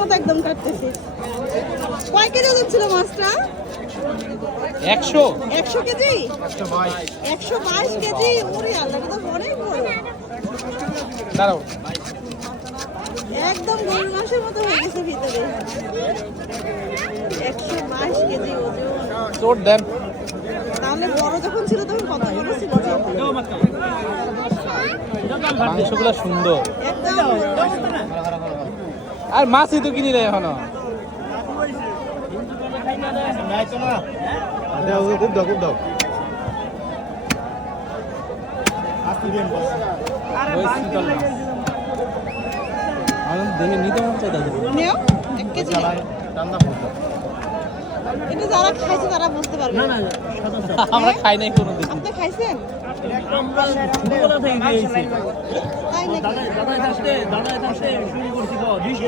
মতো একদম কাটতেছিস। কয় কেজি ওজন ছিল মাছটা? 100 100 কেজি, 122 কেজি। ওরে আল্লাহ, এটা তো অনেক বড়। দাঁড়াও, একদম গরুর মাংসের মতো হয়ে গেছে ভিতরে। 122 কেজি ওজন। চোট দেন। তাহলে বড় যখন ছিল তখন কত বড় ছিল? মাংসগুলো সুন্দর। একদম আর মাছই তো কিনি না এখনো। খুব দাও খুব দাও। দেখে নিতে মন চাই তাদের। নেও 1 কেজি। এটা যারা খাইছে তারা বুঝতে পারবে। আমরা খাই নাই কোনোদিন। আপনি খাইছেন? আমরা ছোটবেলা থেকে খেয়েছি। তাই নাকি? দাদা থাকতে শুরু করছি 20